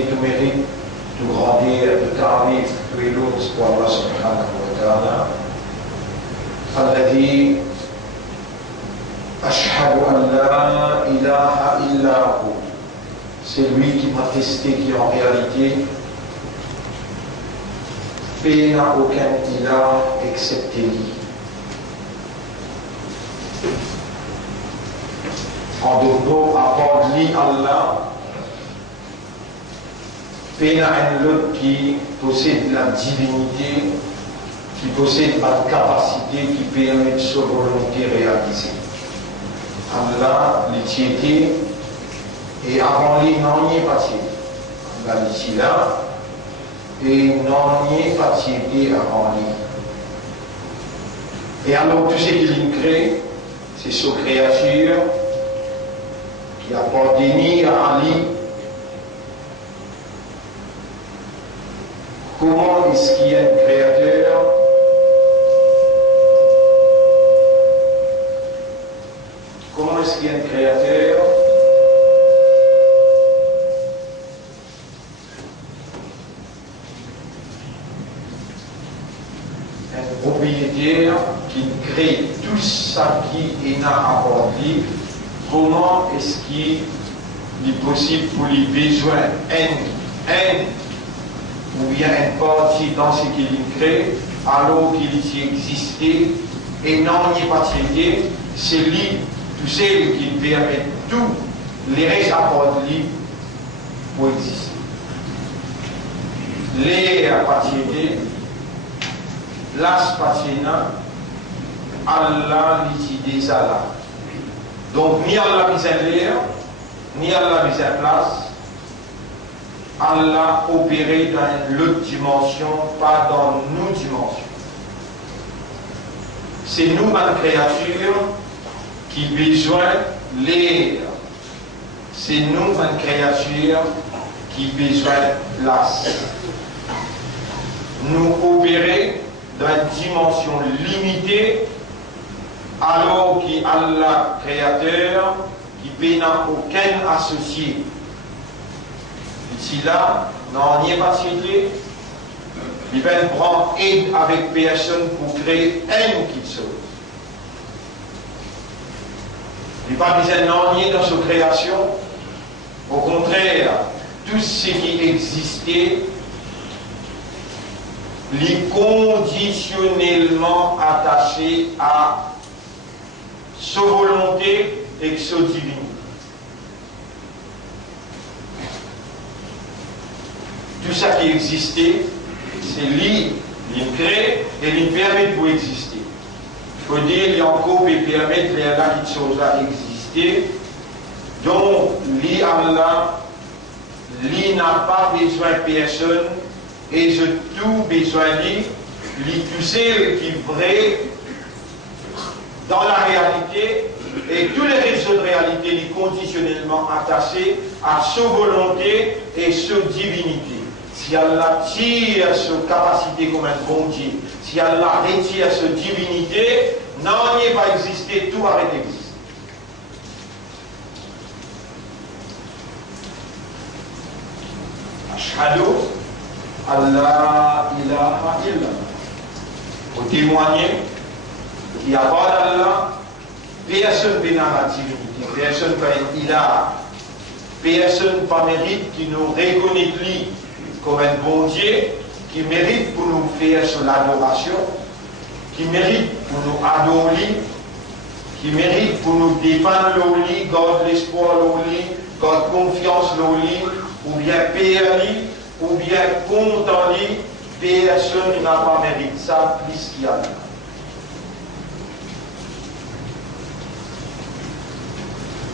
capacité, tout mérite, tout grandir, tout tarif, tout éloge pour Allah subhanahu wa ta'ala. الذي أشهد أن لا إله إلا هو. C'est lui qui m'a testé, qui en réalité il n'a aucun ilah excepté lui. En d'autres mots, à part lui, Allah, il y a un autre qui possède la divinité, qui possède la capacité qui permet de sa volonté réaliser. Allah, l'utilité, et avant lui, non, il n'y est pas tiédi. Allah, l'utilité là, et non, il n'y est pas tiédi avant lui. Et alors, tout ce qu'il crée, c'est sa créature qui appartenait à lui. Comment est-ce qu'il y a un créateur? Comment est-ce qu'il y a un créateur? Un propriétaire qui crée tout ça qui est apporté. Comment est-ce qu'il est possible pour les besoins ou bien une partie dans ce qu'il crée, alors qu'il existait et non il n'est pas traité, c'est lui, tout celle qui permet tous les rapports de lui pour exister. L'air pas traité, l'as pas traité, Allah l'utilise déjà là. Donc ni Allah mise en l'air, ni Allah mise en place. Allah opéré dans l'autre dimension, pas dans nos dimensions. C'est nous, ma créature, qui besoin l'air. C'est nous, ma créature, qui besoin l'as. Nous opérer dans une dimension limitée, alors qu'Allah, créateur, qui n'a aucun associé. Si là, non, n'y est pas cité, il va prendre aide avec personne pour créer une petite chose. Il va dire non, n'y est dans sa création. Au contraire, tout ce qui existait, est conditionnellement attaché à sa volonté et sa divinité. Tout ça qui existait, c'est lui, il crée et il permet pour exister. Il faut dire, il y a encore qui permettre les choses à exister. Donc, lui, Allah, lui n'a pas besoin de personne et je tout besoin de lui, tout seul qui est vrai dans la réalité et tous les réseaux de réalité sont conditionnellement attachés à sa volonté et sa divinité. Si Allah tire sa capacité comme un bon Dieu, si Allah retire sa divinité, non, il va exister, tout arrête d'exister. Ashhadu Allah ilaha illallah. Pour témoigner qu'il n'y a pas d'Allah, personne n'a la divinité, personne n'a ilah, personne n'a mérite qui nous reconnaît lui comme un bon Dieu, qui mérite pour nous faire son adoration, qui mérite pour nous adorer, qui mérite pour nous défendre le lit, garder l'espoir le lit, garder confiance le lit, ou bien payer lui, ou bien content lui, personne n'a pas mérite ça plus qu'il y a.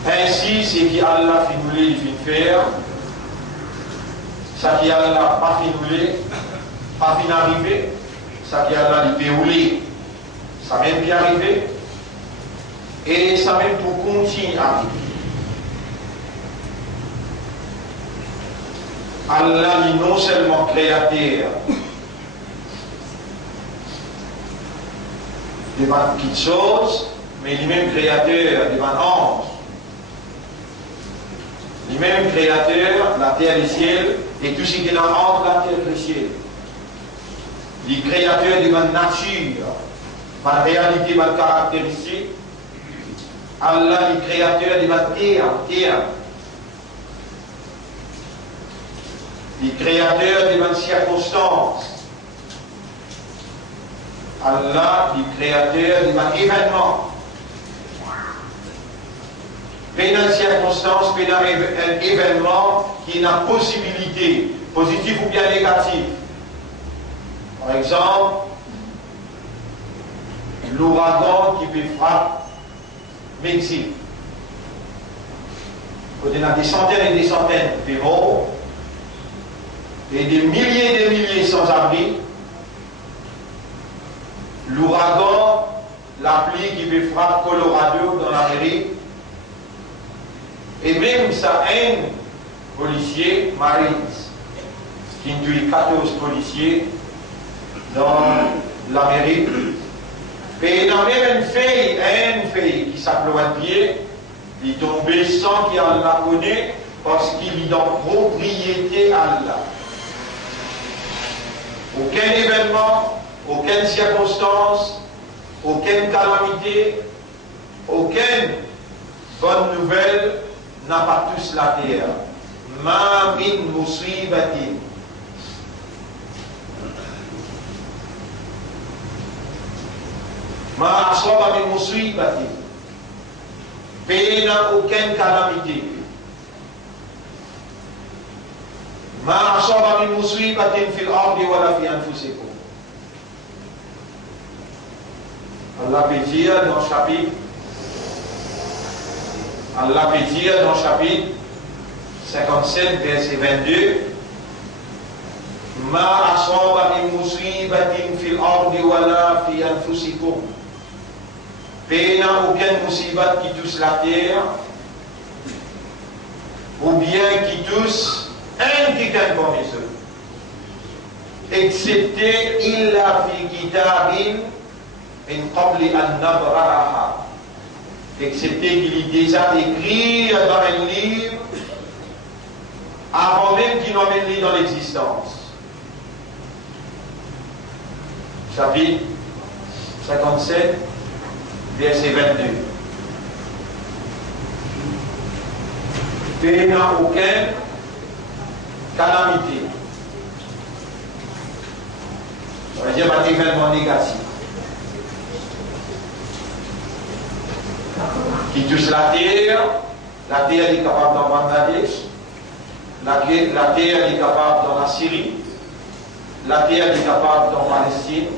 Ainsi, c'est qu'Allah fait nous les faire. Ça qui a là, pas fini, pas fin arrivé, ça qui a là, il peut rouler, ça même bien arrivé, et ça même pour continuer à arriver. Allah est non seulement créateur devant petites choses, mais il est même créateur devant anges. Lui-même créateur, la terre et le ciel, et tout ce qui est entre la terre et le ciel. Il est créateur de ma nature, ma réalité, ma caractéristique. Allah est créateur de ma terre. Il est créateur de ma circonstance. Allah est créateur de ma événement. Mais dans une circonstance, mais dans un événement qui a une possibilité, positive ou bien négative. Par exemple, l'ouragan qui peut frapper Mexique. Il y a des centaines et des centaines de morts et des milliers sans abri. L'ouragan, la pluie qui peut frapper Colorado dans l'Amérique. Et même ça, un policier, Marines, qui tue 14 policiers dans l'Amérique. Et dans même une fille qui s'appelle un pied, il est tombé sans qu'il la connaît parce qu'il est dans propriété Allah. Aucun événement, aucune circonstance, aucune calamité, aucune bonne nouvelle n'a pas tous la terre. Ma min musibatin. Ma asaba min musibatin. Pays n'a aucune calamité. Ma asaba min musibatin fil ardi wala fi anfusikum. Allah peut dire dans le chapitre, Allah peut dire dans le chapitre 57, verset 22, Ma asaba min musibatin fil ardi wala fi anfusikum. Pays n'a aucun musibat qui touche la terre, ou bien qui touche un quelqu'un comme eux, excepté illa fi kitabin min qabli an nabraha, excepté qu'il est déjà écrit dans un livre avant même qu'il n'emmène lui dans l'existence. Chapitre 57, verset 22. Pays n'a aucune calamité. On va dire un événement négatif qui touche la terre est capable dans Bangladesh, la terre est capable dans la Syrie, la terre est capable dans Palestine,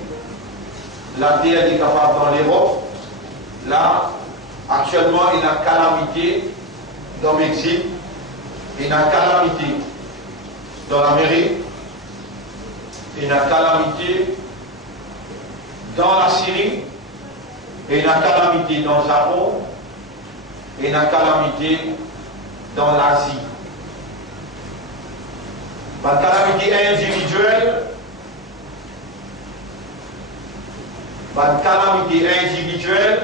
la terre est capable dans l'Europe. Là, actuellement, il y a une calamité dans le Mexique, il y a une calamité dans l'Amérique, il y a une calamité dans la Syrie, et il y a une calamité dans le Japon, et il y a une calamité dans l'Asie. La calamité individuelle,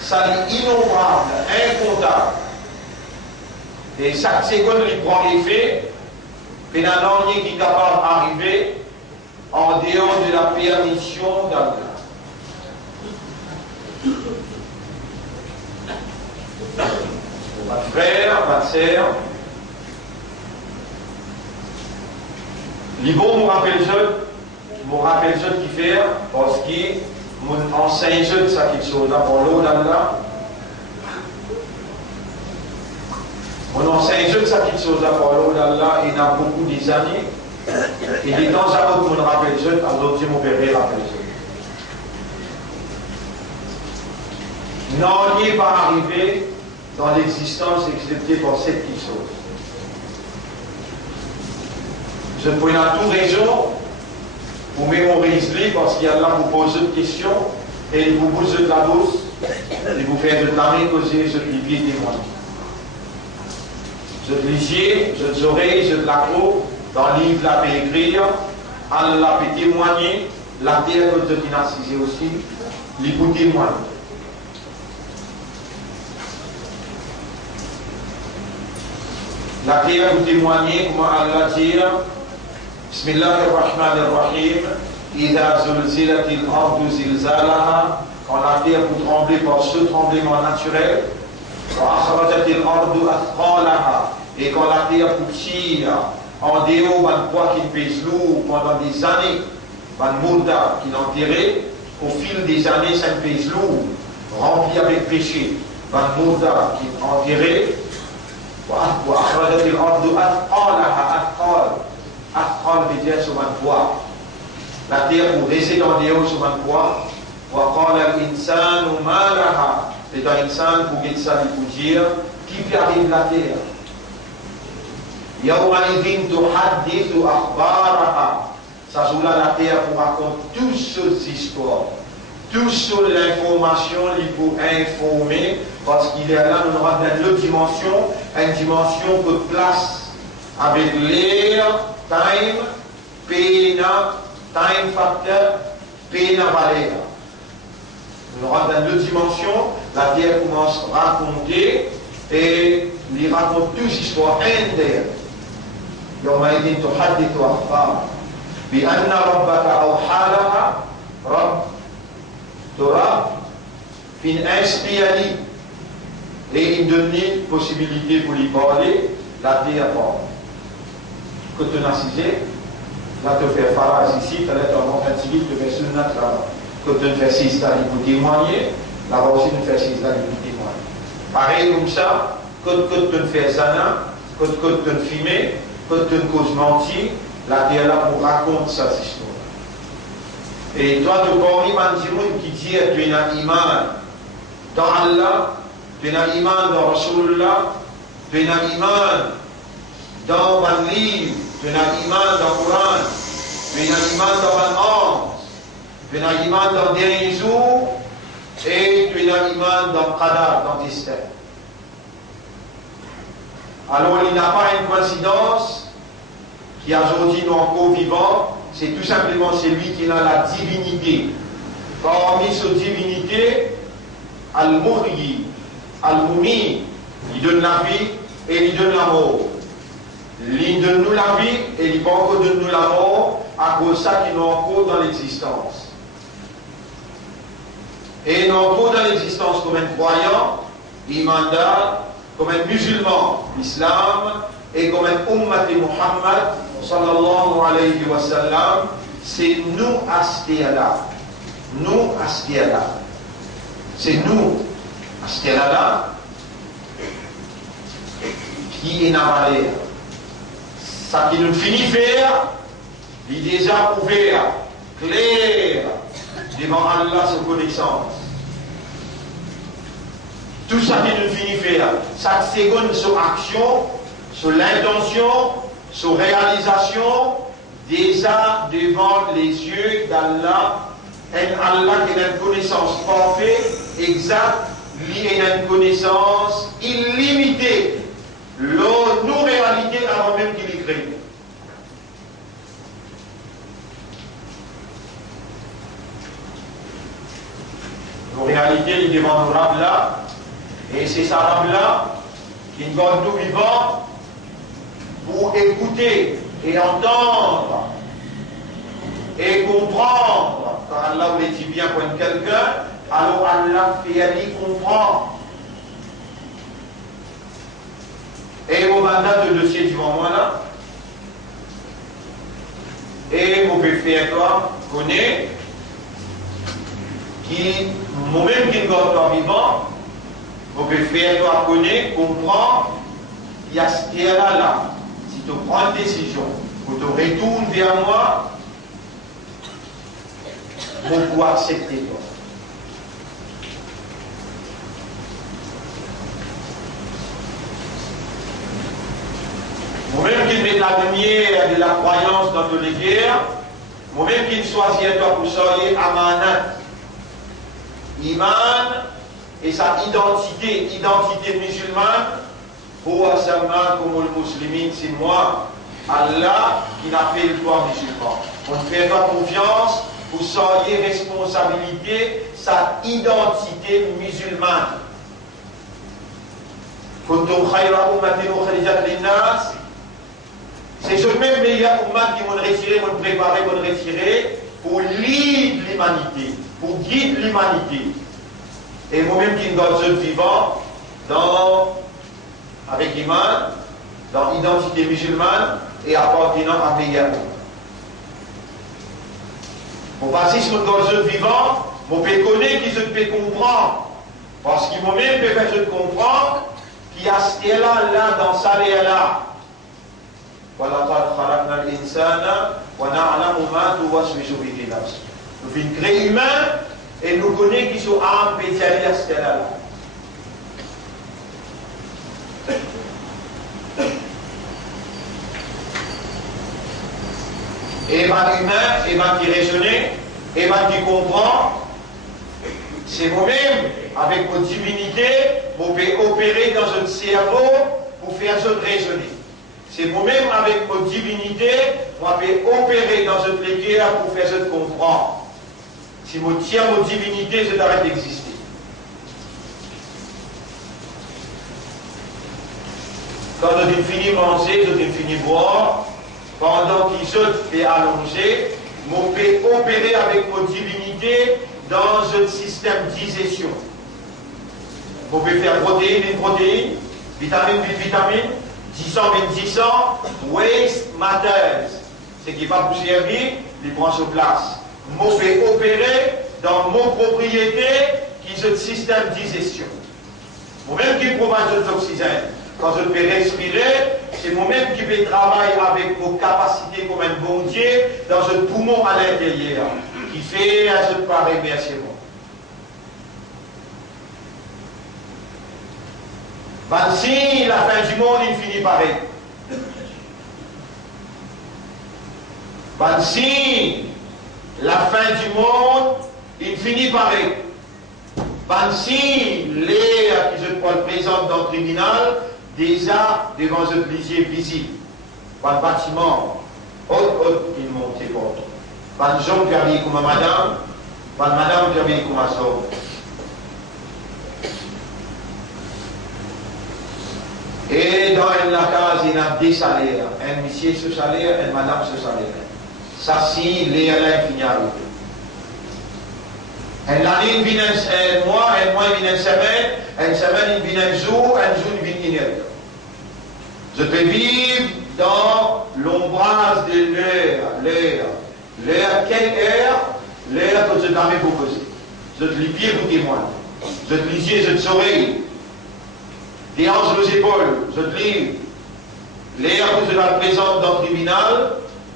ça est innombrable, incontable. Et chaque seconde, il prend effet, et il y a un qui est capable d'arriver en dehors de la permission d'Allah. Votre frère, votre sœur, les bons me rappellent ce qu'il fait, parce qu'il enseigne ça qu'il chose là pour l'eau d'Allah. On enseigne ça qu'il chose là pour l'eau d'Allah, il y a beaucoup des années. Et de temps à autre, on me rappelle ça, alors Dieu mon père rappelle ça. Non, on n'y est pas arrivé dans l'existence excepté pour cette petite chose. Je ne prends tout raison pour mémoriser parce qu'il y a là vous posez une question et il vous pose de la douce et vous faites de la causer, je lui dis témoin. Je te lisiez, je te oreilles, je te la crois, dans le livre là peut écrire, Allah peut témoigner, la terre que tu as assisé aussi, il vous témoigne. La terre vous témoignez comment Allah dit Bismillahirrahmanirrahim. Ida zulzilatil ardu zilzalaha. Quand la terre vous tremblez par ce tremblement naturel. Wa akhrajatil ardu athqalaha. Et quand la terre vous tire en déo, un poids qui pèse lourd pendant des années, un mourda qui l'enterrait, au fil des années, ça pèse lourd, rempli avec péché. Un mourda qui enterrait, Athqal veut dire sur un poids. La terre pour rester dans des hauts sur un poids. C'est un insan pour qu'il ça pour dire qui peut arriver la terre. Yawma'idhin tuhaddithu akhbaraha. Ça joue là la terre pour raconter toutes ces histoires. Tout sur l'information, il faut informer, parce qu'il est là, nous aurons une dimension que place avec l'air, time, pena, time factor, pena valeur. Nous aurons dans deux dimensions, la terre commence à raconter et il raconte toutes les histoires internes. يومئذ تحدث أخبارها بأن ربك أوحى لها رب Torah, fin inspiré et il donne une possibilité pour lui parler, la terre que tu as cité, là tu fais pharas ici, tu as un moment civil, tu fais sunnat là-bas. Que tu fais 6 ans pour témoigner, là-bas aussi tu fais 6 ans pour témoigner. Pareil comme ça, que tu fais zana, que tu filmes, que tu causes mentir, la terre là pour raconter cette histoire. Et toi, tu parles de qui dit que tu as un iman dans Allah, tu as un iman dans Rasulullah, tu as un iman dans un livre, tu as un iman dans le Coran, tu as un iman dans un ange, tu as un iman dans le dernier jour, et tu as un iman dans le Qadar, dans le destin. Alors, il n'y a pas une coïncidence qui aujourd'hui nous encore vivants. C'est tout simplement celui qui a la divinité. Parmi ces divinités, Al-Muhyi, Al-Mumi, il donne la vie et il donne la mort. Il donne nous la vie et il va encore donner nous la mort à cause de ça qui est encore dans l'existence. Et il est encore dans l'existence comme un croyant, imandar, comme un musulman, l'islam, et comme un ummat Muhammad, sallallahu alayhi wa sallam, c'est nous astéala. Nous astéala. C'est nous astéala qui est navalé. Ça qui nous finit faire, il est déjà ouvert, clair, devant Allah sa connaissance. Tout ça qui nous finit faire, chaque seconde sur action, sur l'intention, sur réalisation, déjà devant les yeux d'Allah, un Allah qui a une connaissance parfaite, exacte, lui a une connaissance illimitée. Nos réalités avant même qu'il les crée. Nos réalités, il devant nos rables là, et c'est sa rable là qui nous donne nous vivants pour écouter et entendre et comprendre. Quand Allah vous dit bien pour quelqu'un, alors Allah fait aller comprendre. Et mon mandat de dossier devant moi là, et mon faire toi, connaît, qui, moi-même qui ne garde pas vivant, mon faire toi, connaît, comprend, il y a ce qui est là. Si tu prends une décision, que tu retournes vers moi, mon pouvoir accepter toi. Moi-même qui mets la lumière de la croyance dans toutes les guerres, moi-même qui choisis toi pour soyez amanat, iman et sa identité musulmane, pour Asama comme le musulman, c'est moi, Allah, qui n'a fait le toi musulman. On ne fait pas confiance pour soyez responsabilité, sa identité musulmane. Kuntum khayra ummatin ukhrijat linnas. C'est ce même meilleur ummat qui m'ont retiré, m'ont préparé, m'ont retiré pour lead l'humanité, pour guider l'humanité. Et moi-même qui dans ce vivant, avec iman, dans l'identité musulmane et appartenant à meilleur ummat. Pour passer sur le vivant, je peux connaître qui je peux comprendre. Parce qu'il moi-même peut faire je comprendre qu'il y a ce qu'il y a là, dans ça et là. Voilà, nous sommes créés humains et nous connaissons qui sont âmes pétiales à ce qu'il y a là. Et ben humain, et ben qui raisonne, et ben qui comprend, c'est moi-même, avec votre divinité, vous pouvez opérer dans votre cerveau pour faire votre raisonner. C'est moi-même, avec votre divinité, vous pouvez opérer dans votre cœur pour faire votre comprendre. Si vous tirez votre divinité, je arrête d'exister. Quand vous avez fini de manger, vous avez fini de boire, pendant qu'il se fait allonger, vous pouvez opérer avec votre divinité dans un système de digestion. Vous pouvez faire protéine, vitamine, vitamine, 10 ans, 10 ans, waste matters. Ce qui va vous servir, les prend sur place. Vous pouvez opérer dans mon propriété qui est un système de digestion. Moi-même qui provide de l'oxygène. Quand je peux respirer, c'est moi-même qui vais travailler avec vos capacités comme un bon Dieu dans un poumon à l'intérieur, qui fait à ce pareil, merci moi. 26, la fin du monde, il finit pareil. 26, la fin du monde, il finit pareil. 26, l'air qui se présente dans le tribunal, déjà devant un plaisir visible. Pas de bâtiment, autre qui monte pour. Pas de gens qui habillent comme madame, pas de madame qui habille comme un homme. Et dans la case, il y a des salaires. Un monsieur ce salaire, un madame ce salaire. Ça, si, les là, il finit à arriver. Une année, il vient un mois, il vient une semaine, il vient un jour, il vient une heure. Je peux vivre dans l'ombrage de l'heure. L'heure, quelle heure? L'heure que je t'avais proposé. Je te lis pied pour témoin. Je te lis yeux, je te souris. Des hanches aux épaules, je te lis. L'heure que je la présente dans le tribunal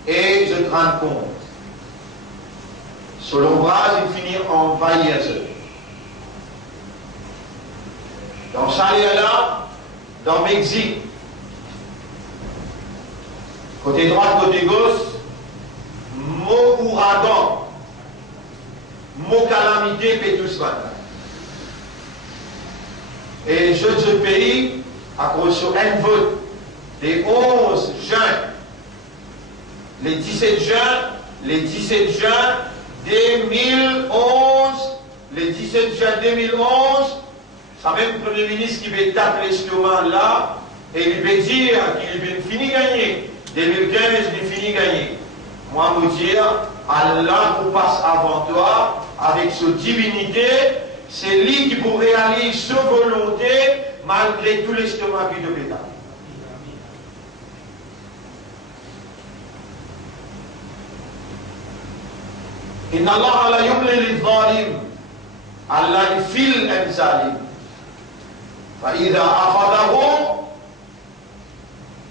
et je te rends compte. Sur l'ombrage, il finit en vailleuse. Dans Chaléa, dans Mexique, côté droit, côté gauche, mot ouragan, mot calamité, pétousman. Et je de ce pays, à cause de un vote des 11 juin, les 17 juin 2011, les 17 juin 2011, c'est même le Premier ministre qui va taper l'estomac là, et il va dire qu'il va fini gagner. 2015, il fini gagner. Moi, je vous dire, Allah vous passe avant toi, avec sa divinité, c'est lui qui pour réaliser sa volonté, malgré tout l'estomac qui de pétale. إن الله لا يملي للظالم Allah يفل الظالم فإذا أخذه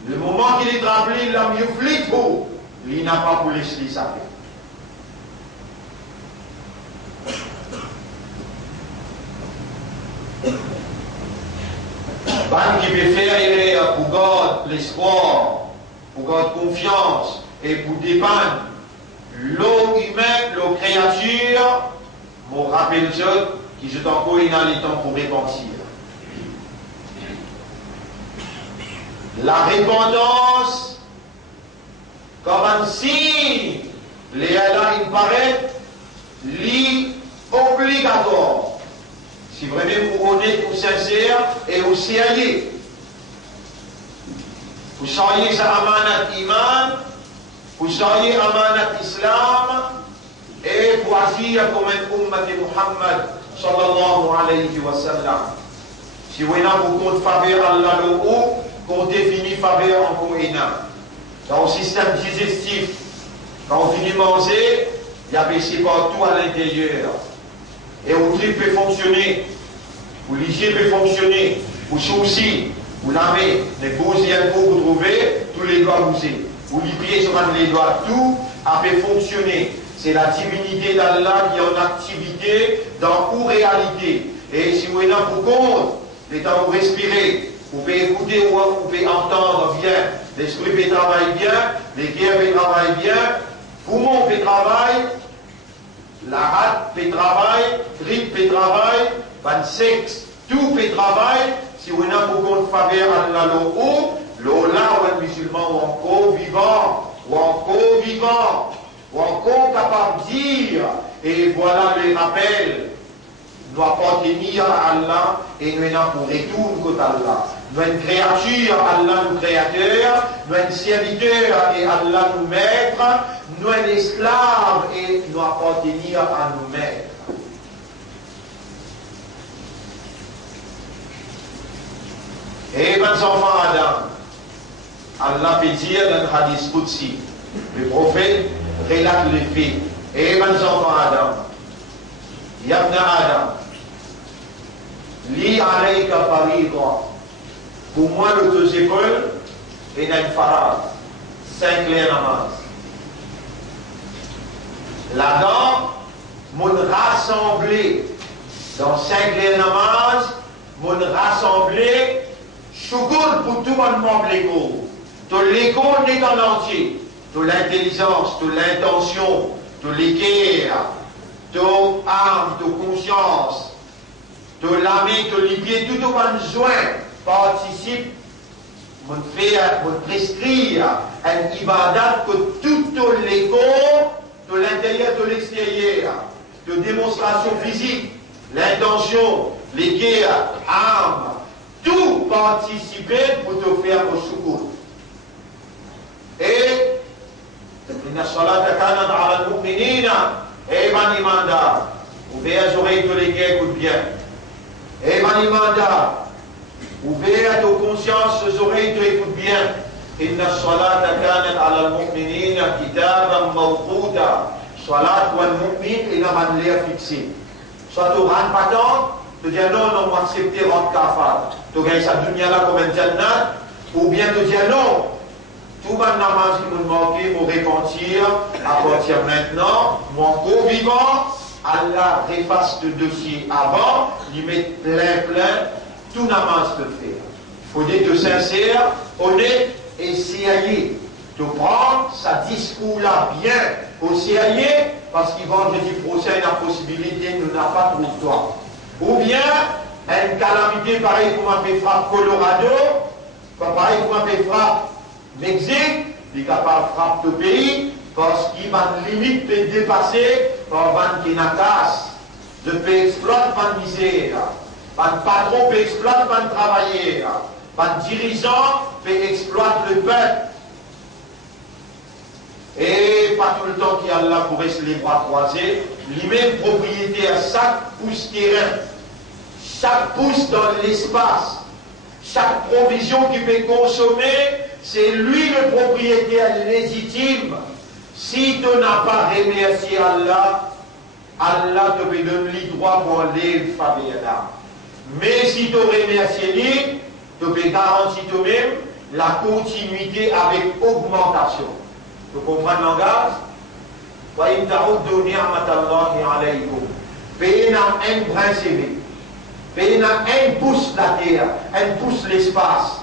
le moment qu'il est rappelé l'homme yuflithu il n'a pas pour laisser ça Ban qui peut faire pour garder l'espoir pour garder confiance et pour dépendre l'eau humaine, l'eau créature, mon rappel qui je t'encourage dans les temps pour repentir. La repentance, comme un signe, les Allah, il paraît, obligatoire. Si vraiment vous honnête, vous sincère et vous sérieux, Vous soyez amanat iman, vous soyez amanat islam, et pour agir comme un ummat de Muhammad sallallahu alayhi wa sallam. Si vous comptez faveur Allah le haut, comptez fini faveur en Kohéna. Dans le système digestif, quand on finit de manger, il y a baissé partout à l'intérieur. Et votre truc peut fonctionner, vous l'hygiène peut fonctionner, vous soucis, vous lavez, les bousiers vous trouvez, tous les doigts bousés. Vous libriez sur les doigts, tout a fait fonctionner. C'est la divinité d'Allah qui est en activité dans une réalité. Et si vous êtes là pour compte, les temps où vous respirez, vous pouvez écouter ou vous pouvez entendre bien, l'esprit peut travailler bien, les cœurs peut travailler bien, poumon peut travailler, la rate peut travailler, grippe peut travailler, le sexe, tout peut travailler. Si vous êtes là pour compte faveur Allah l'eau là ou un musulman ou encore vivant, ou encore capable de dire, et voilà le rappel, nous appartenir à Allah et nous sommes pour retour contre Allah. Nous sommes une créature, Allah nous créateur, nous sommes serviteur et Allah nous maître, nous sommes esclaves et nous appartenir à nous maîtres. Et mes enfants Adam, Allah peut dire dans le hadith Qudsi, le prophète relate les faits. Et mes enfants Adam, Yabna Adam, li alayka farida. Pour moi, le deux écoles, il y a une farade, 5 clés namaz. Là-dedans, mon rassemblé, dans 5 clés namaz, mon rassemblé, choukoul pour tout le monde l'égo. Tout l'égo n'est en entier. Toute l'intelligence, toute l'intention, tout l'équerre, toute âme, toute conscience, toute l'âme, tout l'idée, tout au besoin participe, mon faire, mon prescrire un ibadat que tout l'égo, de l'intérieur, de l'extérieur, de démonstration physique, l'intention, l'équerre, âme, tout participer pour te faire au soukour. Et inna salata kanat ala al-mu'minina, et manimanda, ouvrez les oreilles de l'équerre, écoute bien. Et manimanda, ouvrez aux consciences, aux oreilles, tu écoutes bien. Inna salata kanat ala al-mu'minina kitaban mawquta. Salat ou al-mu'min, il a un l'air fixé. Soit tu rentres pas tant, tu dis non, on va accepter rentrer kafar. Tu gagnes sa dunya là comme un jannat, ou bien tu dis non. Tout le namaz qui nous manquait, nous repentir, à partir maintenant, mon co-vivant, Allah efface le dossier avant, il met plein, tout namaz peut faire. Il faut être sincère, honnête et sérieux. De prendre sa discours-là bien au sérieux, parce qu'il vendredi prochain, il y a la possibilité, nous n'avons pas trop de temps. Ou bien, une calamité pareille comme on fait frappe Colorado, pareil comme on fait frappe Mexique, il est capable de frapper le pays, parce qu'il va limite peut dépasser par van qui n'a casse, de peut exploiter van misère, van patron peut exploiter van travailler, van dirigeant peut exploiter le peuple. Et pas tout le temps qu'il y a là pour rester les bras croisés, lui-même propriétaire chaque pouce terrain, chaque pouce dans l'espace, chaque provision qu'il peut consommer, c'est lui le propriétaire légitime. Si tu n'as pas remercié Allah, Allah te peut donner le droit pour aller faire là. Mais si tu remercies lui, tu peux garantir toi-même la continuité avec augmentation. Tu comprends le langage? وَإِنْ تَعُدُّوا نِعْمَةَ اللَّهِ عَلَيْكُمْ. Payez un brin CV. Payez un pouce la terre, un pouce l'espace.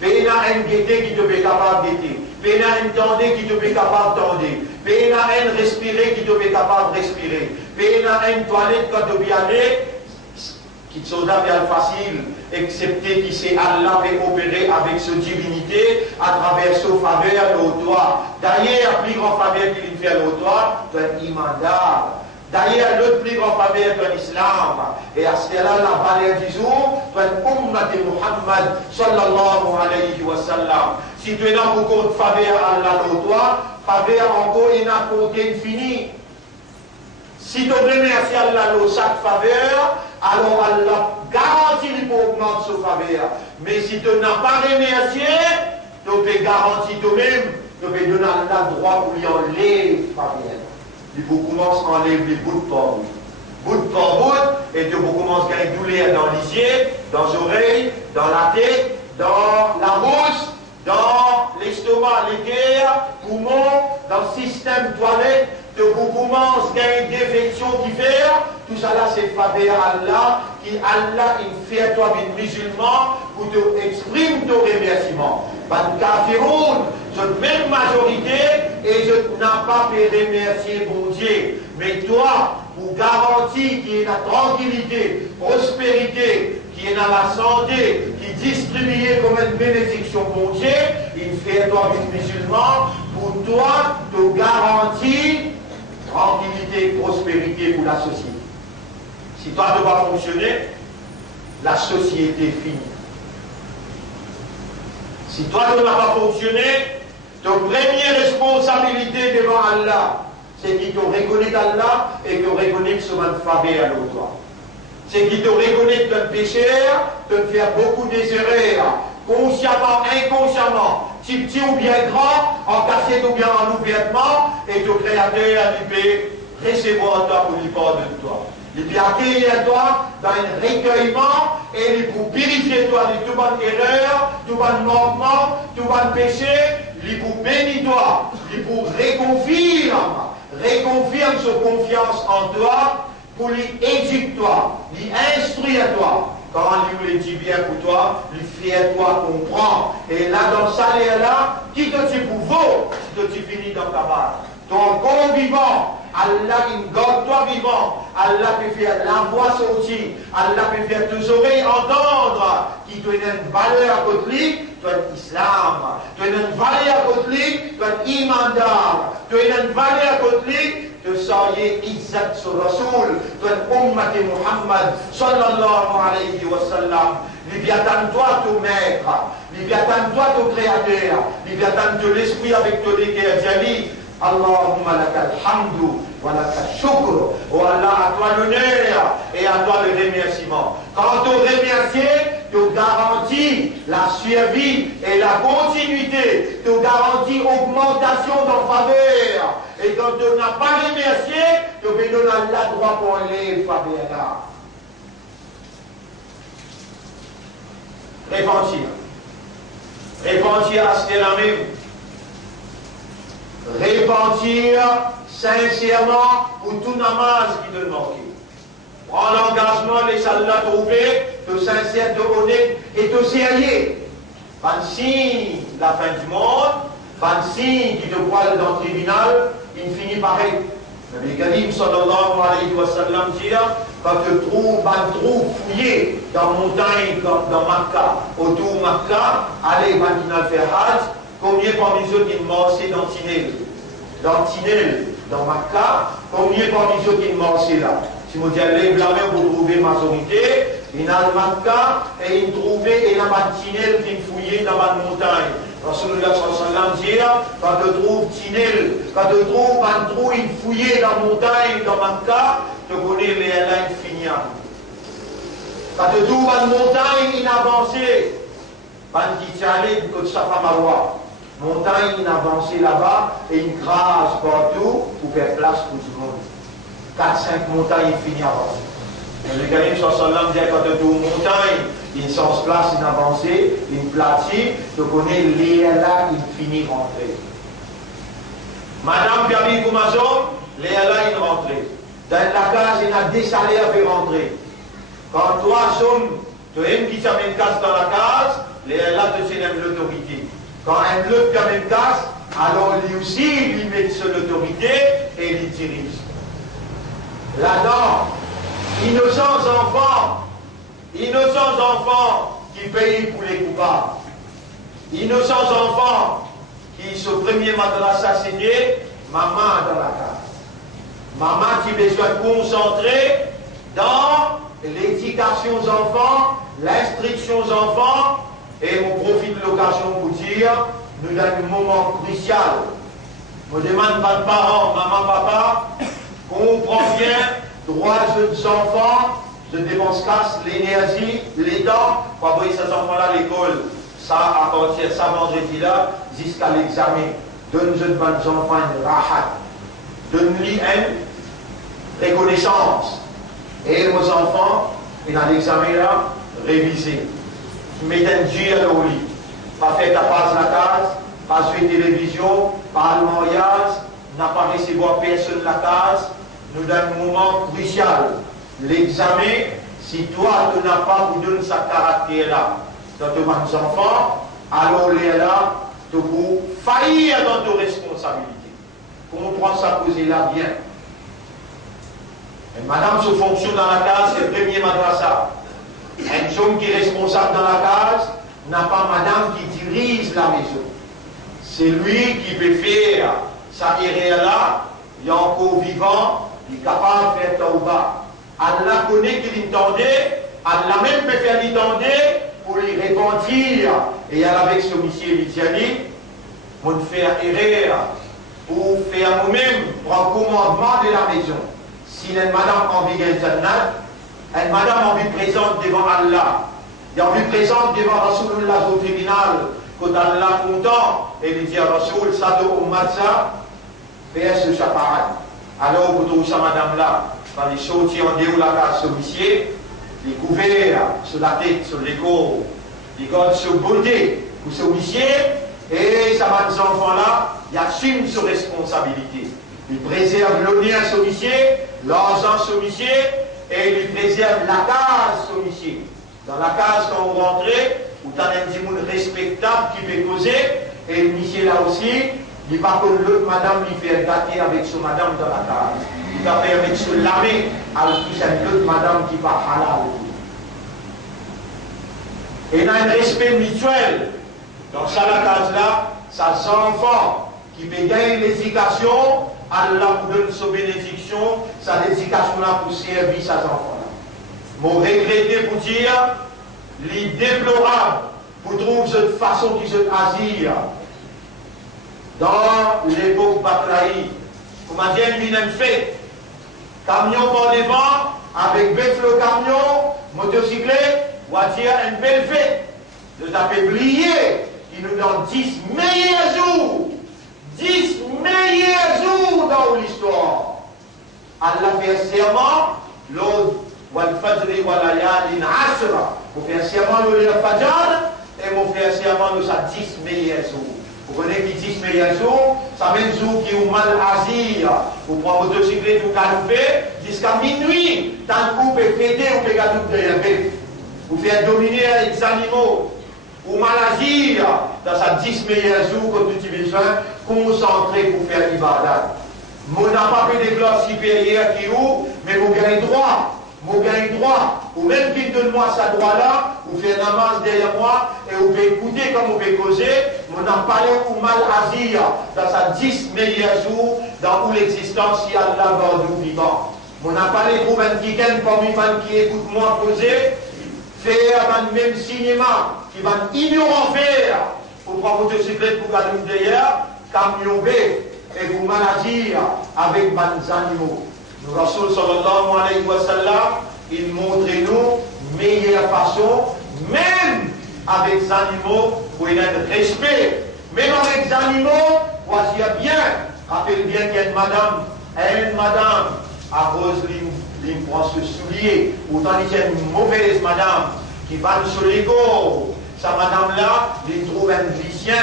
Payez un guetté qui te peut capable de guetter. Payez un tendé qui te peut capable de tendre. Payez un respirer qui te peut capable de respirer. Payez une toilette quand tu peux aller, qui te sont bien facile, excepté qui c'est Allah peut opérer avec sa divinité à travers sa faveur au toit. D'ailleurs, la plus grande faveur qu'il fait au toit, c'est un imandable. D'ailleurs, l'autre plus grand faveur de l'islam, et à ce là la valeur du jour, c'est l'ummat de Muhammad sallallahu alayhi wa sallam. Si tu es dans beaucoup de faveur à Allah de toi, faveur encore il n'a pas fini. Si tu remercies Allah de chaque faveur, alors Allah garantit qu'il peut augmenter sa faveur. Mais si tu n'as pas remercié, tu peux garantir toi-même, tu peux donner à Allah le droit pour lui enlever la faveur. Il faut commencer à enlever bout par bout, et tu commences à douleur dans les yeux, dans les oreilles, dans la tête, dans la bouche, dans l'estomac, les cœurs, poumons, dans le système toilette, tu commences à gagner des infections diverses. Tout ça là, c'est faveur à Allah, qui Allah, il fait toi un musulman pour te exprimer ton remerciement. Ban kafiroun, cette même majorité, et je n'ai pas pu remercier mon Dieu. Mais toi, pour garantir qu'il y ait la tranquillité, prospérité, qu'il y ait la santé, qui distribue comme une bénédiction pour Dieu, il fait toi un musulman, pour toi, te garantir tranquillité, prospérité pour la société. Si toi ne vas pas fonctionner, la société finit. Si toi ne vas pas fonctionner, ton première responsabilité devant Allah, c'est qu'il te reconnaît Allah et qu'il te reconnaît que ce va te faveur à l'autre. C'est qu'il te reconnaît que tu es pécheur, de faire beaucoup d'erreurs, consciemment, inconsciemment, petit ou bien grand, en cassette ou bien en ouvertement, et ton créateur lui peut recevoir toi pour lui pardonner de toi. Il peut accueillir toi dans un recueillement et il peut purifier toi de toute bonne erreur, tout bon manquement, tout bon péché, il peut bénir toi, il peut reconfirmer sa confiance en toi pour lui éduquer toi, lui instruire toi. Quand lui dit bien pour toi, lui fait toi comprendre. Et là, dans ce salaire-là, qui te dit pour vous, si tu finis dans ta barre. Ton corps vivant, Allah il garde toi vivant, Allah peut faire la voix sortir, Allah peut faire tes oreilles entendre, qui te donne une valeur à côté, tu as l'islam, tu as une valeur à côté, tu as l'imandar, tu as une valeur à côté, tu soyez Izzat sur Rasoul, tu as Ummat Muhammad, sallallahu alayhi wa sallam. Léviathan-toi ton maître, Léviathan-toi ton créateur, Léviathan de l'esprit avec ton équerre, Jali. Allahumma lakal hamdu wa lakal shukr. Oh Allah, à toi l'honneur et à toi le remerciement. Quand tu remercies, tu garantis la survie et la continuité. Tu garantis augmentation dans faveur. Et quand tu n'as pas remercié, tu peux donner Allah droit pour les faveurs. Repentir. Repentir à ce la même. Repentir sincèrement pour tout namaz qui te manque. Prends l'engagement, les salles trouver, te sincère, te honnête et te sérieux. Pas de signe la fin du monde, pas de signe qui te voile dans le tribunal, il finit pareil. Le Karim sallallahu alayhi wa sallam dit, quand tu trouves un trou fouillé dans la montagne, dans Makkah, autour de Makkah, allez, quand tu faire Hajj, combien parmi eux qui morcent dans Tinel? Dans Tinel, dans Makkah, combien parmi eux qui morcent là? Si vous dites, allez, blâmer pour trouver majorité, il y a le Makkah et il trouvait, et il y a un Tinel qui fouillé dans la montagne. Rasulullah sallallahu alayhi wa sallam dit, quand tu trouves Tinel, quand tu trouves un trou fouillé dans la montagne, dans Makkah, tu connais les alains finis. Quand tu trouves une montagne inavancée, quand tu es allé de Safa Marwa, montagne inavancée là-bas, et une grâce partout pour faire place pour tout le monde. 4-5 montagnes finies avancées. Le Karim sallallahu dit quand tu trouves une montagne, une sans place inavancée, une platie, tu connais les là qui finit rentrer. Madame Gabi Koumazon, les là ils rentrent. Dans la case, il y a des salaires pour rentrer. Quand toi, tu aimes qui t'amène casse dans la case, les là te tiennent l'autorité. Quand un bleu t'amène casse, alors lui aussi, il met sur l'autorité et il dirige. Là-dedans, innocents enfants qui payent pour les coupables. Innocents enfants qui, ce premier madrasa, c'était maman dans la case. Maman qui a besoin de concentrer dans l'éducation aux enfants, l'instruction aux enfants, et on profite de l'occasion pour dire, nous dans un moment crucial. On demande pas parents, maman, papa, comprends bien, droit des enfants, je dépense casse, l'énergie, les temps, pour envoyer ces enfants-là à l'école. Ça, à partir de ça, vendredi-là, jusqu'à l'examen. Donne aux bonnes enfants une rahat. Donne-lui une reconnaissance. Et aux enfants, et dans l'examen-là, réviser. Mettez un Dieu à l'eau. Pas faire ta passe la case, pas jouer télévision, pas le mariage, n'a pas recevoir personne la case. Nous dans un moment crucial. L'examen, si toi tu n'as pas pour donner sa caractère là, dans tes enfants, alors là, tu peux faillir dans tes responsabilités. Comprends ça, posez-la bien. Et madame se fonctionne dans la case, c'est le premier madrasa. Un homme qui est responsable dans la case n'a pas madame qui dirige la maison. C'est lui qui peut faire sa erreur là, il est encore vivant, il est capable de faire tauba. Allah connaît qu'il entendait, Allah même peut faire l'entendait pour lui repentir. Et elle avec ce monsieur Lidiani, on fait erreur pour faire nous-mêmes, prendre commandement de la maison. Si une madame envie de Jannat, une madame envie présente devant Allah, il a envie présente devant Rasulullah au tribunal, quand Allah content, et il dit à Rasul, ça doit au matza, faire ce chaparat. Alors, vous trouvez ça, madame là, quand il sortit en déroule la case, ce monsieur, il est couvert sur la tête, sur l'épaule, il garde ce beauté pour ce monsieur, et ça va des enfants là, il assume ses responsabilités. Il préserve l'honneur à ce monsieur, l'argent à ce monsieur, et il préserve la case à ce monsieur. Dans la case, quand vous rentrez, vous avez un petit monde respectable qui peut causer, et le monsieur là aussi, il ne va pas que l'autre madame lui fait gâter avec ce madame dans la case. Il va faire avec ce lamé, alors que c'est une autre madame qui va halal. Et il y a un respect mutuel. Dans ça, la case là, ça c'est enfant qui peut gagner l'éducation, Allah vous donne sa bénédiction, sa éducation là pour servir ses enfants là. Mon regretté pour dire, l'idéplorable pour trouver cette façon qui se agit dans l'époque Batraï. Vous m'avez dit une fête, camion par devant, avec bœuf le camion, motocyclette, voiture, une belle fête. De taper oublier, qui nous donne 10 meilleurs jours. 10 meilleurs jours dans l'histoire. Allah fait un serment, l'autre, Wal-Fajri wal-Layalin Ashra. Vous faites un serment le Fajr, et vous faites un serment de sa 10 meilleurs jours. Vous connaissez qui 10 meilleurs jours, ça même jour qui est mal agir. Vous prenez votre motocyclette, vous galoupez jusqu'à minuit. Tant que vous pouvez fêter, vous pouvez galoper. Vous faites dominer les animaux. Ou mal agir dans sa 10 meilleurs jours quand tu as besoin, concentré pour faire l'ibadat. Vous n'avez pas fait des classes supérieures qui ou, mais vous gagnez droit. Vous gagnez droit. Ou même qui donne-moi ce droit-là, vous faites un namaz derrière moi et vous pouvez écouter comme vous pouvez causer. Vous n'en parlez ou mal agir dans sa 10 meilleurs jours dans où l'existence si Allah va nous vivant. Vous n'en parlé pour un week-end parmi les qui écoute moi causer. Faire un même cinéma qui va ignorant faire pour prendre votre secret pour garder derrière, camion B et vous malagir avec les animaux. Nous, Rasul sallallahu alayhi wa sallam, il montre nous meilleure façon, même avec les animaux, pour y avoir un respect. Même avec les animaux, voici bien, rappelle bien qu'il y a une madame, à Rose il prend ce soulier, autant il y a une mauvaise madame qui va sur l'égo. Sa madame-là, il trouve un lycéen.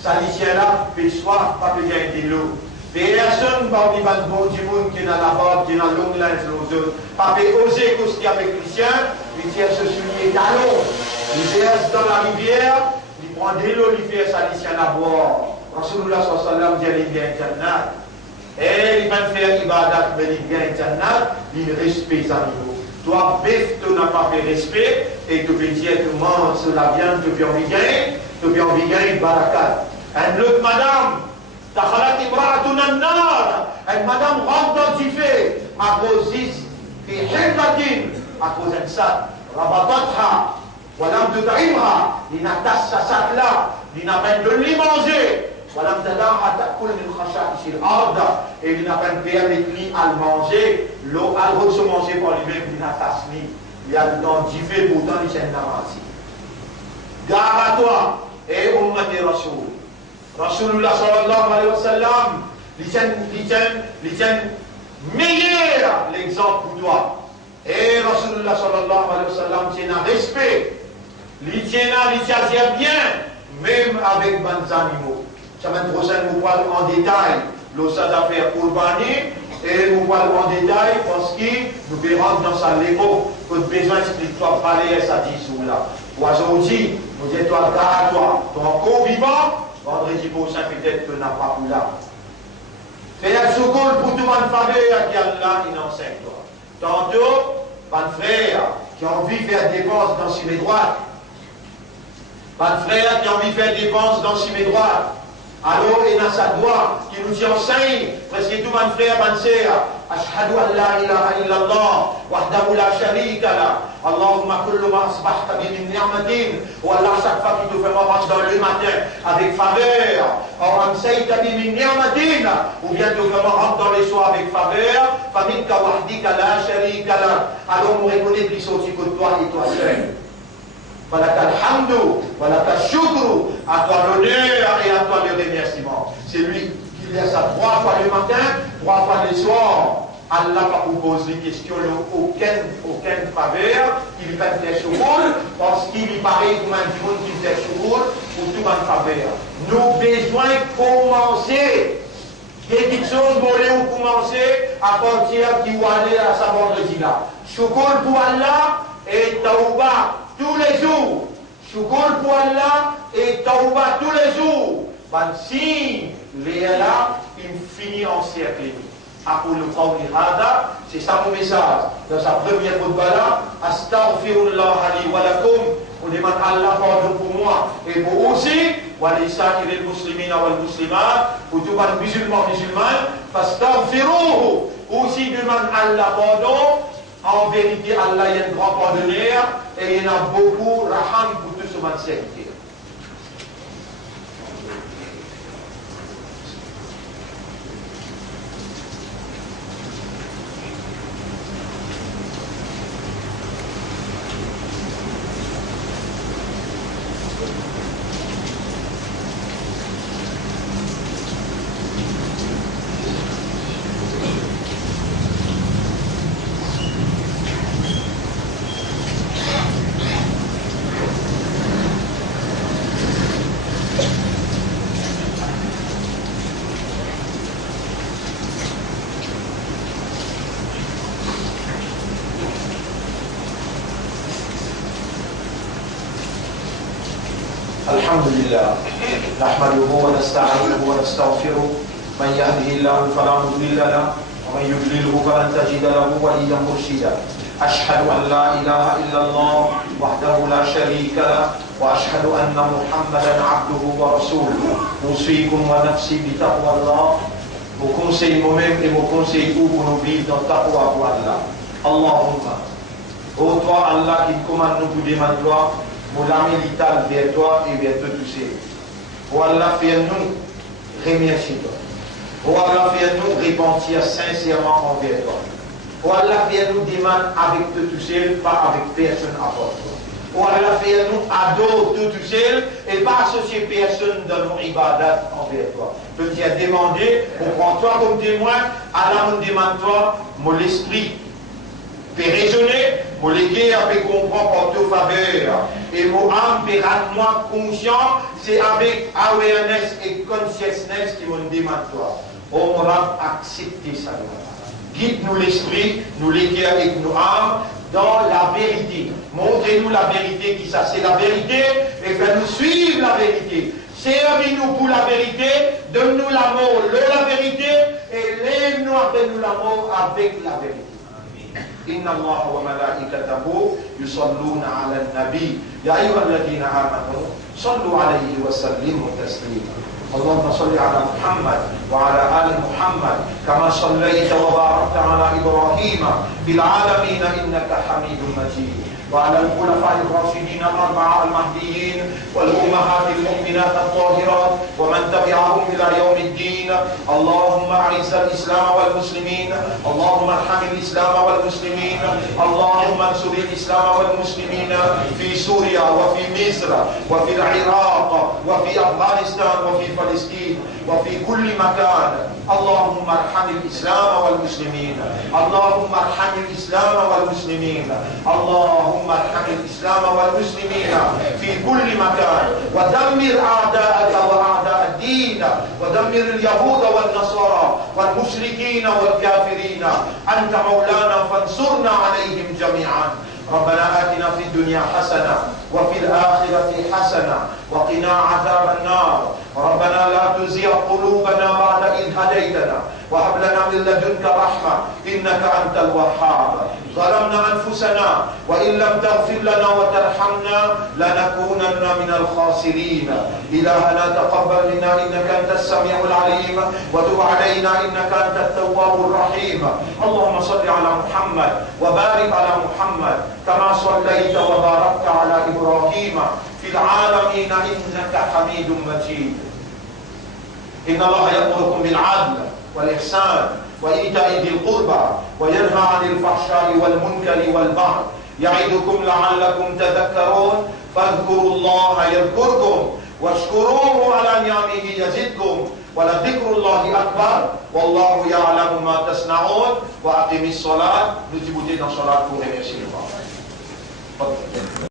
Sa lycéen-là, fait soif, pas peut gagner de l'eau. Personne parmi les gens qui est dans la barbe, qui est dans la longue linge, pas peut oser coster avec lycéen, il tient ce soulier talon. Il verse dans la rivière, il prend de l'eau, il fait sa lycéen à boire. Rasulullah sallallahu alayhi wa sallam dit il vient Jannat. Et il va faire ibadat, mais il vient Jannat, il respecte les animaux. Toi, bête, tu n'as pas fait respect, et tu peux dire, tu manges la viande, tu peux en gagner, tu peux en gagner, barakat. Un autre madame, Takhalat Imra'atun an-nar, une madame rentre dans le feu, à cause de Hillatin, à cause d'un sac, Rabatatha, Walam de Taïmra, il n'attache sa sac là, il n'a pas de les manger. Et il n'a pas permis à le manger, l'eau à se manger par lui-même, il n'a pas fini. Il y a dans divers pourtant les chaînes d'avancée. Gare à toi et ummati Rasoul. Rasulullah sallallahu alayhi wa sallam, il tient meilleur l'exemple pour toi. Et Rasulullah sallallahu alayhi wa sallam tient un respect. Il tient bien, même avec les animaux. Semaine prochaine, nous parlons en détail de cette affaire Kourbani et nous parlons en détail parce que nous verrons dans sa lépo que nous besoin de parler à sa discours là. Aujourd'hui, nous disons toi, à toi, ton corps vivant, vendredi prochain, peut-être que tu n'as pas pu là. Fais un secours pour tout le monde faveur qui Allah, il enseigne toi. Tantôt, mes frères qui ont envie de faire des dépenses dans ses droites, mes frères qui ont envie de faire des dépenses dans ses droites. Alors, il y a sa doigt qui nous enseigne, presque tout mon frère, mon sœur, Ashhadu an la ilaha illallah, wahdahu la sharika la, Allahumma kullu ma asbahta bi min ni'matin, ou Allah chaque fois qu'il te fait rentrer dans le matin avec faveur, ou amsayta bi min ni'matin, ou bien te fait rentrer dans les soirs avec faveur, faminka wahdika la sharika la, alors on reconnaît qu'il sortit que toi et toi seul. Walakal hamdu, walakal shukru, à toi l'honneur et à toi le remerciement. C'est lui qui laisse à 3 fois le matin, 3 fois le soir. Allah va vous poser des questions, aucune faveur, il lui fait des choses, parce qu'il lui paraît comme un monde qui fait des choses, pour tout une faveur. Nous avons besoin de commencer. Quelque chose voulez vous commencer à partir du aller à sa vendredi là. Shukr pour Allah et Tauba tous les jours. Shukr pour Allah et Tauba tous les jours. Ben, si là, il finit en cercle. C'est ça mon message. Dans sa première khutbah là, Astaghfirullah li wa lakum. On demande Allah pardon pour moi et pour vous aussi. Wa li sa'iril muslimina wal muslimat. Pour tous les musulmans musulmanes. Fastaghfiruhu. Aussi demande Allah pardon. En vérité, Allah est un grand pardonneur et il y en a beaucoup, raham, pour tout ce monde serviteur. الحمد لله نحمده ونستعينه ونستغفره من يهده الله فلا مضل له ومن يضلله فلن تجد له وليا مرشدا أشهد أن لا إله إلا الله وحده لا شريك له وأشهد أن محمدا عبده ورسوله أوصيكم ونفسي بتقوى الله. Vous conseillez moi-même et vous conseillez vous pour nous vivre dans taqwa pour Allah. Allahumma, ô toi Allah qui commande nous pour demander toi, mon ami vital vers toi et vers tout ces. Oh Allah, fais-nous remercier toi. Oh Allah, fais-nous repentir sincèrement envers toi. Oh Allah, fais-nous demander avec tout seul, pas avec personne à part toi. Oh Allah, fais-nous adorer tout seul et pas associer personne dans nos ibadats envers toi. Je t'ai demandé, on prend toi comme témoin, Allah me demande toi, mon esprit. Fait raisonner, mon légué avec comprendre par toute faveur. Et mon âme fait rendre-moi conscient, c'est avec awareness et consciousness qui m'ont demandé toi. On va accepter ça. Guide-nous l'esprit, nous léguer avec nos âmes dans la vérité. Montrez-nous la vérité qui ça, c'est la vérité, et faites-nous suivre la vérité. Servis-nous pour la vérité, donne-nous l'amour, la vérité, et lève-nous avec nous l'amour avec la vérité. إن الله وملائكته يصلون على النبي يا أيها الذين آمنوا صلوا عليه وسلموا تسليما. اللهم صل على محمد وعلى آل محمد كما صليت وباركت على إبراهيم في العالمين إنك حميد مجيد وعلى الخلفاء الراشدين الأربعة المهديين والأمهات المؤمنات الطاهرات ومن تبعهم إلى يوم الدين. اللهم أعز الإسلام والمسلمين، اللهم ارحم الإسلام والمسلمين، اللهم انصر الإسلام والمسلمين في سوريا وفي مصر وفي العراق وفي أفغانستان وفي فلسطين وفي كل مكان. اللهم ارحم الإسلام والمسلمين، اللهم ارحم الإسلام والمسلمين، اللهم ارحم الإسلام والمسلمين في كل مكان، ودمر أعداءك وأعداء الدين، ودمر اليهود والنصارى والمشركين والكافرين. أنت مولانا فانصرنا عليهم جميعا. ربنا آتنا في الدنيا حسنة وفي الآخرة حسنة وقنا عذاب النار. ربنا لا تزغ قلوبنا بعد إذ هديتنا وهب لنا من لدنك رحمة إنك أنت الوهاب. ظلمنا أنفسنا وإن لم تغفر لنا وترحمنا لنكونن من الخاسرين. إلهنا تقبل منا إنك أنت السميع العليم وتب علينا إنك أنت التواب الرحيم. اللهم صل على محمد وبارك على محمد كما صليت وباركت على إبراهيم في العالمين إنك حميد مجيد. إن الله يأمركم بالعدل والإحسان وإيتاء ذي القربى وينهى عن الفحشاء والمنكر والبغي يعظكم لعلكم تذكرون. فاذكروا الله يذكركم واشكروه على نعمه يزدكم ولذكر الله أكبر والله يعلم ما تصنعون. وأقم الصلاة. Nous débutons dans la salat pour remercier Allah.